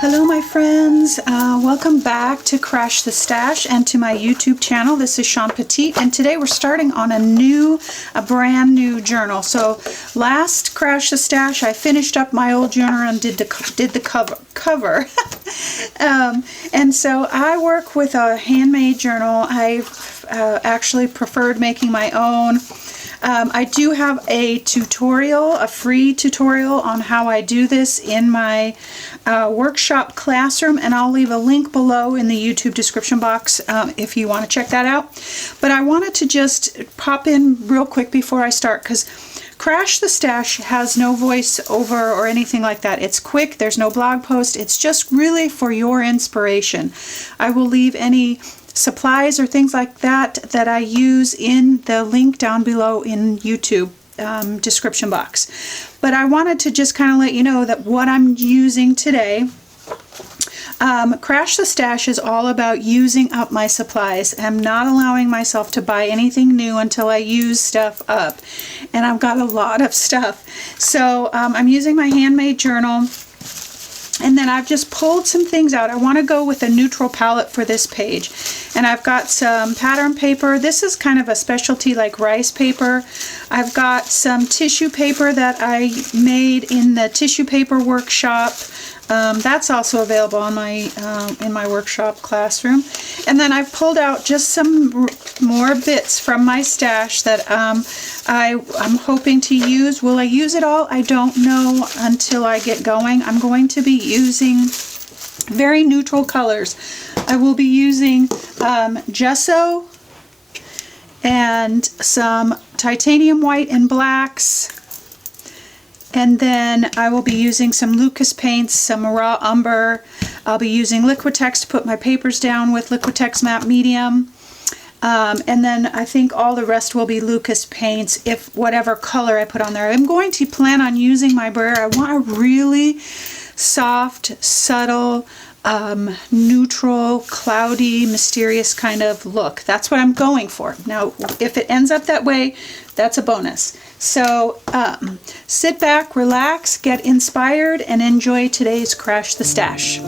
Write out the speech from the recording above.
Hello my friends, welcome back to Crash the Stash and to my YouTube channel. This is Shawn Petite, and today we're starting on a brand new journal. So last Crash the Stash I finished up my old journal and did the cover. And so I work with a handmade journal. I've actually preferred making my own. I do have a tutorial, a free tutorial on how I do this in my workshop classroom, and I'll leave a link below in the YouTube description box if you want to check that out. But I wanted to just pop in real quick before I start, because Crash the Stash has no voiceover or anything like that. It's quick, there's no blog post, it's just really for your inspiration. I will leave any supplies or things like that I use in the link down below in YouTube description box. But I wanted to just kind of let you know that what I'm using today, Crash the Stash is all about using up my supplies. I'm not allowing myself to buy anything new until I use stuff up, and I've got a lot of stuff. So I'm using my handmade journal. And then I've just pulled some things out. I want to go with a neutral palette for this page. And I've got some pattern paper. This is kind of a specialty like rice paper. I've got some tissue paper that I made in the tissue paper workshop. That's also available on my in my workshop classroom. And then I've pulled out just some more bits from my stash that I'm hoping to use. Will I use it all? I don't know until I get going. I'm going to be using very neutral colors. I will be using gesso and some titanium white and blacks. And then I will be using some Lucas paints, some raw umber. I'll be using Liquitex to put my papers down with, Liquitex matte medium. And then I think all the rest will be Lucas paints, if whatever color I put on there. I'm going to plan on using my brayer. I want a really soft, subtle, neutral, cloudy, mysterious kind of look. That's what I'm going for. Now, if it ends up that way, that's a bonus. So sit back, relax, get inspired, and enjoy today's Crash the Stash.